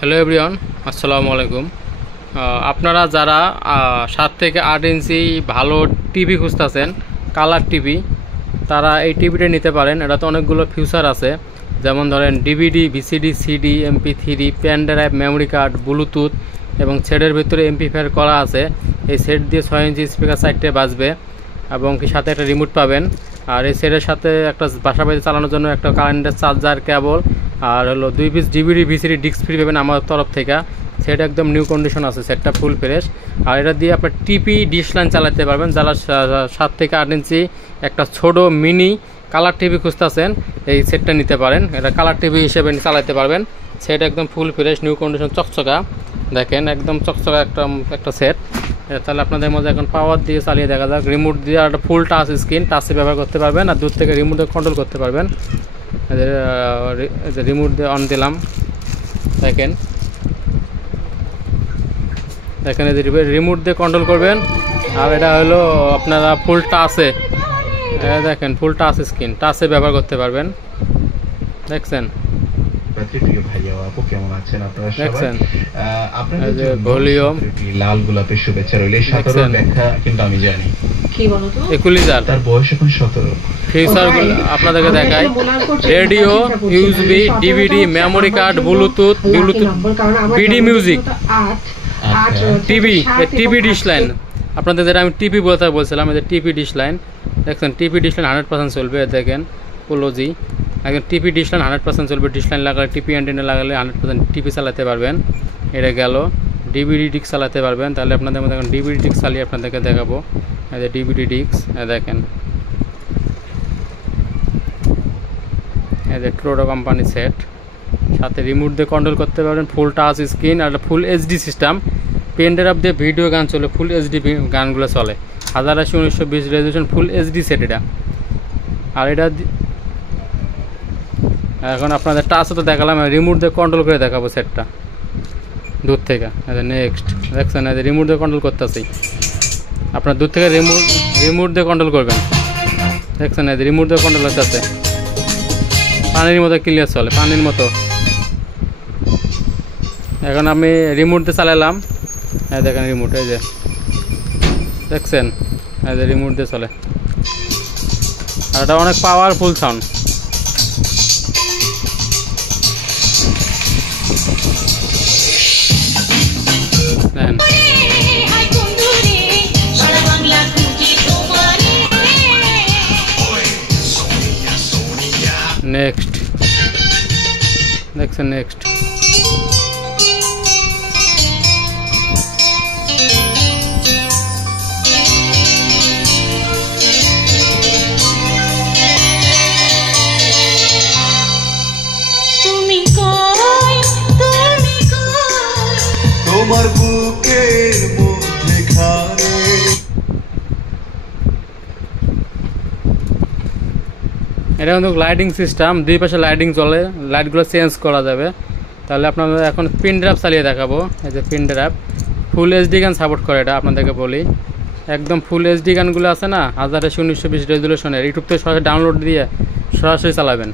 Hello everyone, আসসালামু আলাইকুম। আপনারা যারা 7 থেকে 8 ইঞ্চি ভালো টিভি খুঁজতেছেন, কালার টিভি, তারা এই টিভিটা নিতে পারেন। এটাতে অনেকগুলো ফিচার আছে, যেমন ধরেন DVD, VCD, CD, MP3, pen drive, memory card, bluetooth এবং সেটের ভিতরে এমপ্লিফায়ার করা আছে। এই সেট দিয়ে 6 ইঞ্চি স্পিকার সাইডে বাজবে এবং কি সাথে একটা রিমোট পাবেন। আর এই সেটের সাথে একটা পাশাপাশি চালানোর জন্য একটা কারেন্টের চার্জার কেবল আর হলো 2 piece DVD VCD disk free পাবেন আমার তরফ থেকে। সেট একদম নিউ কন্ডিশন আছে, সেটটা ফুল ফ্রেশ। আর এটা দিয়ে আপনার টিপি ডিশ লাইন চালাতে পারবেন। যারা 7 থেকে 8 ইঞ্চি একটা ছোট মিনি কালার টিভি খুঁজতেছেন, এই সেটটা নিতে পারেন। এটা কালার টিভি হিসেবে চালাতে পারবেন। সেট একদম ফুল ফ্রেশ, নিউ কন্ডিশন, চকচকা। দেখেন একদম চকচকা একটা সেট। তাহলে আপনাদের মধ্যে এখন পাওয়ার দিয়ে চালিয়ে দেখা যাক। রিমোট দিয়ে একটা ফুল টাচ স্ক্রিন, টাচে ব্যবহার করতে পারবেন আর দূর থেকে রিমোট দিয়ে কন্ট্রোল করতে পারবেন। রিমোট দিয়ে অন দিলাম, দেখেন এই যে রিমোট দিয়ে কন্ট্রোল করবেন। আর এটা হলো আপনারা ফুল টাচে, দেখেন ফুল টাচ স্ক্রিন, টাচে ব্যবহার করতে পারবেন। দেখছেন ভলিউম, লাল গোলাপের শুভেচ্ছা রইল। 17 ব্যাখ্যা কিন্তু আমি জানি। কি বলতো? ইকুয়ালাইজার, তার বয়স এখন 17। ফিচারগুলো আপনাদেরকে দেখাই। Radio, USB, DVD, memory card, Bluetooth, BD music, TV dish line. আপনাদের যেটা আমি টিভি বলছিলাম, এই যে টিভি ডিশ লাইন, দেখছেন টিভি ডিশ লাইন 100% চলবে। দেখেন পোলোজি, একদম টিভি ডিশ লাইন 100% চলবে। ডিশ লাইন লাগালে, টিভি অ্যান্টেনা লাগালে 100% টিভি চালাতে পারবেন। এটা গেল। ডিভিডি ডিস্ক চালাতে পারবেন। তাহলে আপনাদের মধ্যে এখন ডিভিডি ডিস্ক চালিয়ে আপনাদেরকে দেখাবো। এই যে ডিভিডি ডিস্ক, দেখেন এই যে ট্রোডো কোম্পানি সেট, সাথে রিমোট দিয়ে কন্ট্রোল করতে পারবেন। ফুল টাচ স্ক্রিন আর full HD system. Pen drive দিয়ে ভিডিও গান চলে, ফুল এইচডি গানগুলো চলে। 1080x1920 resolution full HD set এটা। আর এটা এখন আপনাদের টাচও তো দেখালাম, রিমোট দিয়ে কন্ট্রোল করে দেখাবো সেটটা দূর থেকে। নেক্সট, দেখছেন এই যে রিমোট দিয়ে কন্ট্রোল করতেছি। আপনার দূর থেকে রিমোট দিয়ে কন্ট্রোল করবেন। দেখছেন এই যে রিমোট দিয়ে কন্ট্রোল করতেছে। পানির মতো ক্লিয়ার চলে, পানির মতো। এখন আমি রিমোট দিয়ে চালালাম, এই দেখেন রিমোট, এই যে দেখছেন এই যে রিমোট দিয়ে চলে। আর এটা অনেক পাওয়ারফুল সাউন্ড। নেক্সট, দেখছেন নেক্সট। তোমার বুকের মধ্যেখানে এটা কিন্তু লাইটিং সিস্টেম, দুই পাশে লাইটিং চলে, লাইটগুলো চেঞ্জ করা যাবে। তাহলে আপনাদের এখন পেন ড্রাইভ চালিয়ে দেখাবো। এই যে পেন ড্রাইভ ফুল এইচডি গান সাপোর্ট করে। এটা আপনাদেরকে বলি, একদম ফুল এইচডি গানগুলো আছে না, 1080x1920 রেজলিউশনের, ইউটিউব থেকে সরাসরি ডাউনলোড দিয়ে সরাসরি চালাবেন।